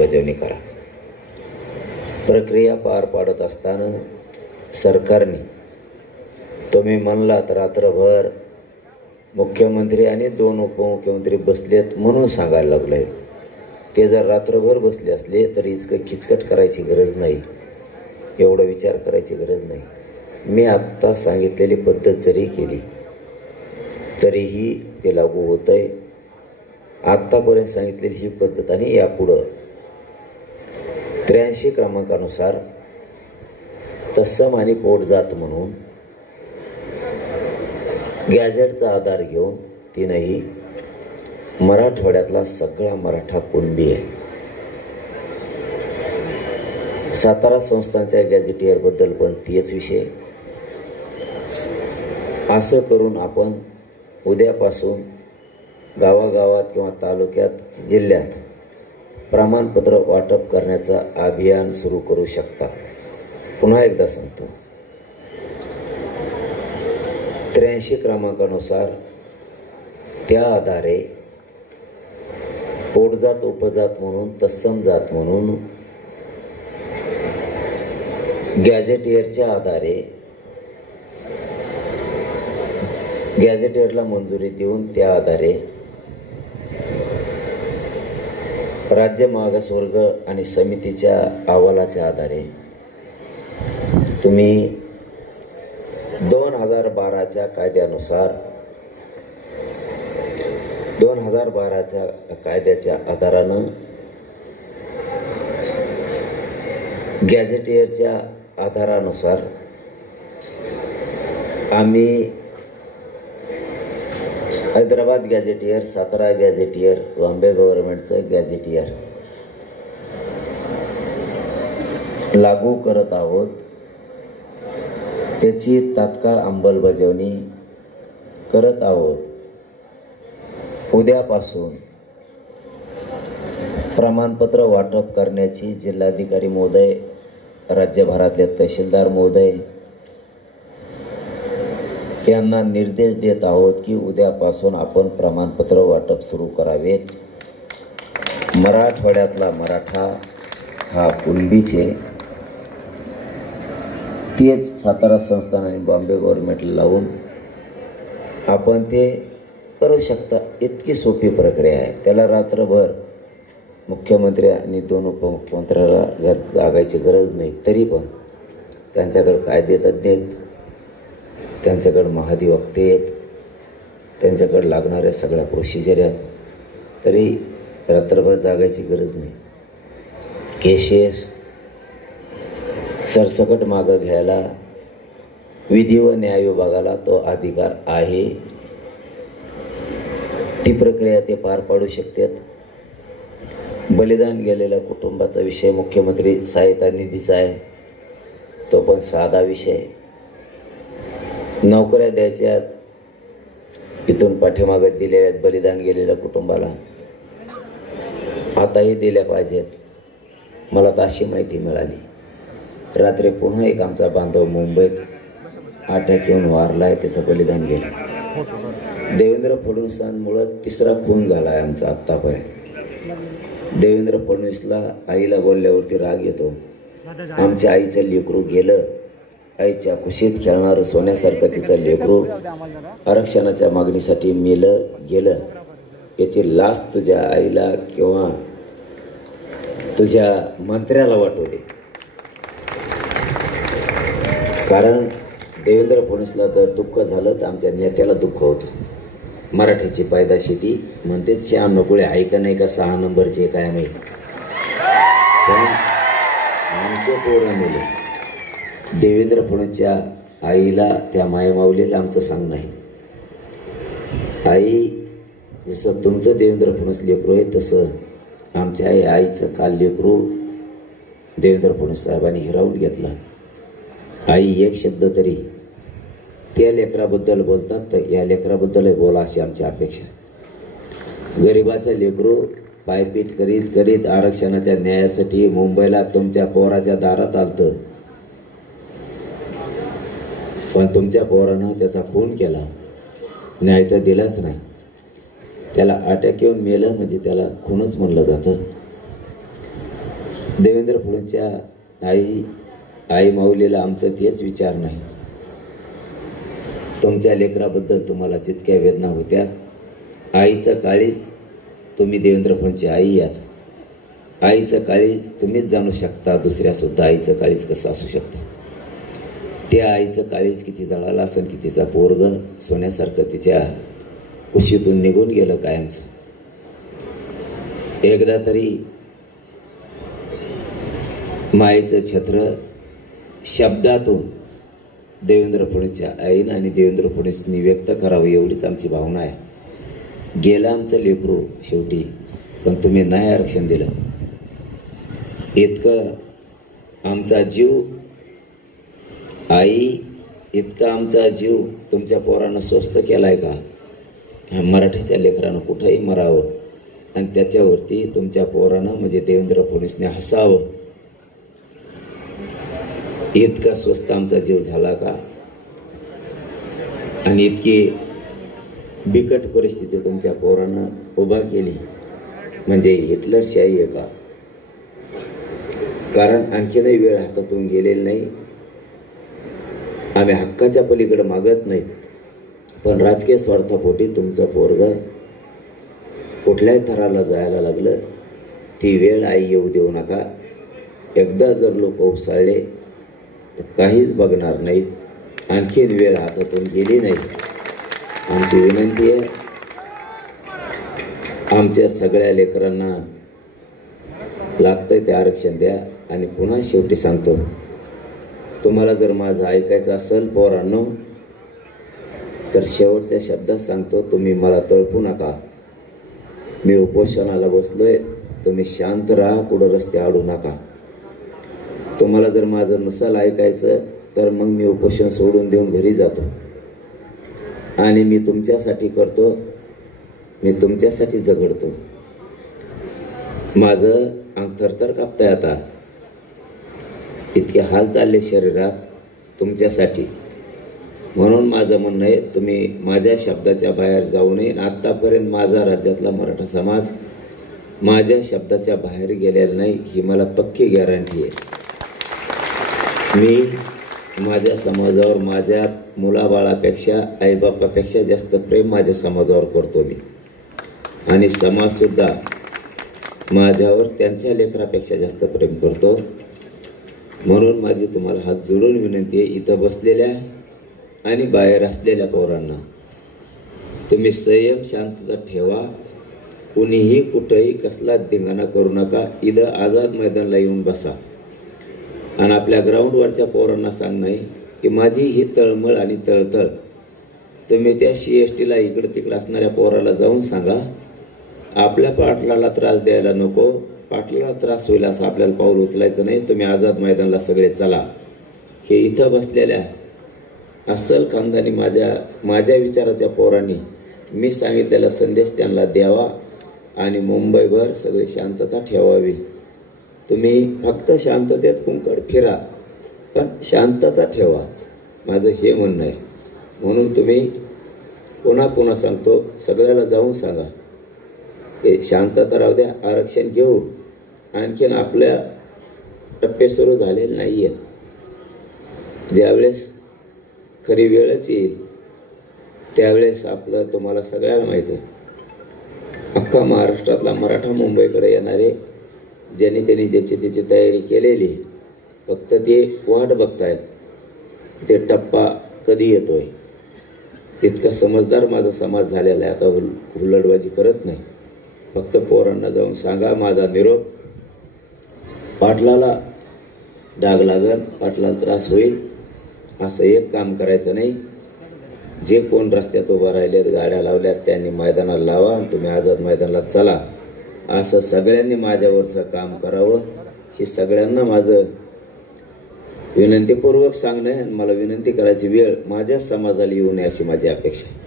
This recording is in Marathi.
अंमलबजावणी करा. प्रक्रिया पार पाडत असताना सरकारने तुम्ही म्हणलात रात्रभर मुख्यमंत्री आणि 2 उपमुख्यमंत्री बसलेत म्हणून सांगायला लागलंय. ते जर रात्रभर बसले असले तरी इतकं खिचकट करायची गरज नाही, एवढा विचार करायची गरज नाही. मी आत्ता सांगितलेली पद्धत जरी केली तरीही ते लागू होतंय. आत्तापर्यंत सांगितलेली ही पद्धत आणि यापुढं 83 क्रमांकानुसार तत्सम आणि पोटजात म्हणून गॅजेटचा आधार घेऊन तीनही मराठवाड्यातला सगळा मराठा कुणबी आहे. सातारा संस्थांच्या गॅजेटियर बद्दल पण तेच विषय. असं करून आपण उद्यापासून गावागावात किंवा तालुक्यात, जिल्ह्यात प्रमाणपत्र वाटप करण्याचं अभियान सुरू करू शकता. पुन्हा एकदा सांगतो, 83 क्रमांकानुसार त्या आधारे पोटजात, उपजात म्हणून, तत्सम जात म्हणून गॅजेटियरच्या आधारे गॅजेटियरला मंजुरी देऊन त्या आधारे राज्य मागासवर्ग आणि समितीच्या अहवालाच्या आधारे तुम्ही 2012च्या कायद्यानुसार 2012च्या कायद्याच्या आधारानं गॅजेटियरच्या आधारानुसार आम्ही हैदराबाद गॅजेटियर, सातारा गॅजेटियर, बॉम्बे गव्हर्नमेंटचं गॅजेटियर लागू करत आहोत. त्याची तात्काळ अंमलबजावणी करत आहोत. उद्यापासून प्रमाणपत्र वाटप करण्याची जिल्हाधिकारी महोदय, राज्यभरातले तहसीलदार महोदय यांना निर्देश देत आहोत की उद्यापासून आपण प्रमाणपत्र वाटप सुरू करावेत. मराठवाड्यातला मराठा हा कुणबीचे, तेच सातारा संस्थान आणि बॉम्बे गव्हर्नमेंटला लावून आपण ते करू शकता. इतकी सोपी प्रक्रिया आहे. त्याला रात्रभर मुख्यमंत्री आणि 2 उपमुख्यमंत्र्याला जागायची गरज नाही. तरी पण त्यांच्याकडे कायदेतज्ञ आहेत, त्यांच्याकडे महाधिवक्ते आहेत, त्यांच्याकडे लागणाऱ्या सगळ्या प्रोसिजर आहेत. तरी रात्रभर जागायची गरज नाही. केसेस सरसकट मागं घ्यायला विधी व न्याय विभागाला तो अधिकार आहे. ती प्रक्रिया ते पार पाडू शकतात. बलिदान गेलेल्या कुटुंबाचा विषय मुख्यमंत्री सहायता निधीचा आहे, तो पण साधा विषय. नोकऱ्या द्यायच्यात, इथून पाठीमागत दिलेल्या आहेत बलिदान गेलेल्या कुटुंबाला, आताही दिल्या पाहिजेत. मला तर अशी माहिती मिळाली, रात्री पुन्हा एक आमचा बांधव मुंबईत अटॅक येऊन वारलाय, त्याचं बलिदान गेलं. देवेंद्र फडणवीसांमुळं 3रा खून झाला आहे आमचा आत्तापर्यंत. देवेंद्र फडणवीसला आईला बोलल्यावरती राग येतो. आमच्या आईचं लेकरू गेलं, आईच्या कुशीत खेळणारं सोन्यासारखं तिचं लेकरू आरक्षणाच्या मागणीसाठी मेलं गेलं, याची लाच तुझ्या आईला किंवा तुझ्या मंत्र्याला वाटू दे. कारण देवेंद्र फडणवीसला जर दुःख झालं तर आमच्या नेत्याला दुःख होतं. मराठ्याची पायदाशी ती म्हणते, 6 नकुळे आहे का नाही का 6 नंबरचे काय माहीत. पण आमचे पोरं मुले देवेंद्र फडणवीसच्या आईला, त्या मायमाऊलीला आमचं सांगणं आहे, आई जसं तुमचं देवेंद्र फडणवीस लेकरू आहे तसं आमच्या आईचं काल लेकरू देवेंद्र फडणवीस साहेबांनी हिरावून घेतलं. आई एक शब्द तरी त्या लेकराबद्दल बोलतात तर या लेकराबद्दलही बोला अशी आमची अपेक्षा. गरिबाचं लेकरू पायपीट करीत करीत आरक्षणाच्या न्यायासाठी मुंबईला तुमच्या पोराच्या दारात आलतं, पण तुमच्या पोरानं त्याचा खून केला, न्याय तर दिलाच नाही. त्याला अटॅक येऊन मेलं म्हणजे त्याला खूनच म्हणलं जातं. देवेंद्र फडणवीसच्या आई माऊलीला आमचं तेच विचार नाही. तुमच्या लेकराबद्दल तुम्हाला जितक्या वेदना होत्या, आईचं काळीज तुम्ही देवेंद्र फडणवीसची आई आहात. आईचं काळीज तुम्हीच जाणू शकता, दुसऱ्या सुद्धा आईचं काळीज कसं असू शकतं. त्या आईचं काळीज किती जळालं असेल की तिचा पोरग सोन्यासारखं तिच्या कुशीतून निघून गेलं कायमचं. एकदा तरी मायेचं छत्र शब्दातून देवेंद्र फडणवीसच्या आईनं आणि देवेंद्र फडणवीसनी व्यक्त करावं एवढीच आमची भावना आहे. गेलं आमचं लेकरू शेवटी, पण तुम्ही नाही आरक्षण दिलं. इतकं आमचा जीव आई, इतका आमचा जीव तुमच्या पोरानं स्वस्त केलाय का? ह्या मराठीच्या लेकरानं कुठंही मरावं आणि त्याच्यावरती तुमच्या पोरानं म्हणजे देवेंद्र फडणवीसने हसावं, इतका स्वस्त आमचा जीव झाला का? आणि इतकी बिकट परिस्थिती तुमच्या पोरानं उभा केली म्हणजे हिटलरशाही आहे का? कारण आणखीनही वेळ हातातून गेलेली नाही. आम्ही हक्काच्या पलीकडे मागत नाही, पण राजकीय स्वार्थापोटी तुमचं पोरग कुठल्याही थराला जायला लागलं, ती वेळ आई येऊ देऊ नका. एकदा जर लोक उसळले तर काहीच बघणार नाहीत. आणखीन वेळ हातातून गेली नाही. आमची विनंती आहे, आमच्या सगळ्या लेकरांना लागतंय ते आरक्षण द्या. आणि पुन्हा शेवटी सांगतो, तुम्हाला जर माझं ऐकायचं असेल पोरांनो, तर शेवटच्या शब्दात सांगतो, तुम्ही मला तळपू नका. मी उपोषणाला बसलोय, तुम्ही शांत राहा, कुठं रस्ते अडू नका. तुम्हाला जर माझं नसेल ऐकायचं तर मग मी उपोषण सोडून देऊन घरी जातो. आणि मी तुमच्यासाठी करतो, मी तुमच्यासाठी झगडतो. माझं अंग थरथर कापताय आता, इतके हाल चालले शरीरात तुमच्यासाठी. म्हणून माझं म्हणणं आहे, तुम्ही माझ्या शब्दाच्या बाहेर जाऊ नये. आत्तापर्यंत माझा राज्यातला मराठा समाज माझ्या शब्दाच्या बाहेर गेलेला नाही, ही मला पक्की गॅरंटी आहे. मी माझ्या समाजावर, माझ्या मुलाबाळापेक्षा, आईबापापेक्षा जास्त प्रेम माझ्या समाजावर करतो मी. आणि समाजसुद्धा माझ्यावर त्यांच्या लेकरापेक्षा जास्त प्रेम करतो. म्हणून माझी तुम्हाला हात जोडून विनंती आहे, इथं बसलेल्या आणि बाहेर असलेल्या पोरांना, तुम्ही संयम, शांतता ठेवा. कुणीही कुठेही कसला धिंगाणा करू नका. इथं आझाद मैदानला येऊन बसा आणि आपल्या ग्राउंडवरच्या पोरांना सांग नाही की माझी ही तळमळ आणि तळतळ तुम्ही त्या CSTला इकडं तिकडं असणाऱ्या पोराला जाऊन सांगा, आपल्या पाटलाला त्रास द्यायला नको, पाटलाला त्रास होईल असं आपल्याला पाऊल उचलायचं नाही. तुम्ही आझाद मैदानला सगळे चला. हे इथं बसलेल्या अस्सल खानदानी माझ्या विचाराच्या पोरांनी मी सांगितलेला संदेश त्यांना द्यावा आणि मुंबईभर सगळी शांतता ठेवावी. तुम्ही फक्त शांततेत कुंकड फिरा, पण शांतता ठेवा, माझं हे म्हणणं आहे. म्हणून तुम्ही पुन्हा सांगतो, सगळ्याला जाऊन सांगा की शांतता राहू द्या, आरक्षण घेऊ. आणखीन आपल्या टप्पे सुरू झालेले नाही आहेत. ज्यावेळेस खरी वेळच येईल त्यावेळेस आपलं तुम्हाला सगळ्याला माहिती आहे, अख्खा महाराष्ट्रातला मराठा मुंबईकडे येणारे ज्यांनी त्यांनी ज्याची त्याची तयारी केलेली, फक्त ते वाट बघतायत ते टप्पा कधी येतोय. इतका समजदार माझा समाज झालेला आहे. आता हुल्लडबाजी करत नाही. फक्त पोरांना जाऊन सांगा, माझा निरोप. पाटलाला डाग लागल, पाटलाला त्रास होईल असं एक काम करायचं नाही. जे कोण रस्त्यात उभं राहिलेत, गाड्या लावल्यात, त्यांनी मैदानाला लावा आणि तुम्ही आझाद मैदानाला चला. असं सगळ्यांनी माझ्यावरचं काम करावं, हे सगळ्यांना माझं विनंतीपूर्वक सांगणं आहे. मला विनंती करायची वेळ माझ्या समाजाला येऊ नये अशी माझी अपेक्षा आहे.